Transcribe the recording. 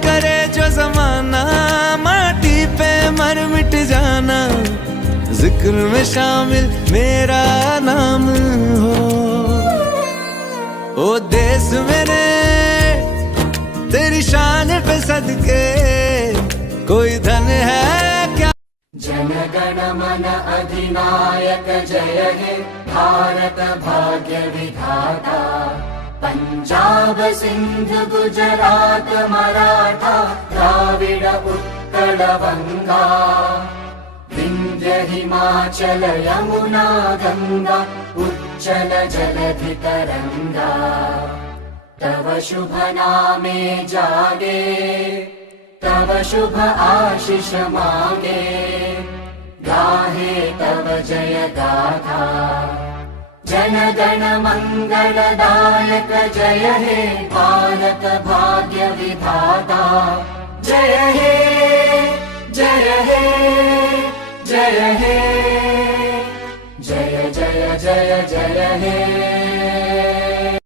करे जो जमाना, माटी पे मर मिट जाना, जिक्र में शामिल मेरा नाम हो। ओ देश मेरे तेरी शान पे सदके, कोई धन है क्या। जन गण मन अधिनायक जय हे भारत भाग्य विधाता। पंजाब सिंध गुजरात मराठा द्राविड उत्कल बंगा, विंध्य हिमाचल यमुना गंगा उच्चल जलधि तरंगा। तव शुभ नामे जागे, तव शुभ आशीष मांगे, गाहे तव जय गाथा। जन गण मंगलदायक जय हे भारत भाग्य विधाता। जय हे जय हे जय हे, जय जय जय जय हे।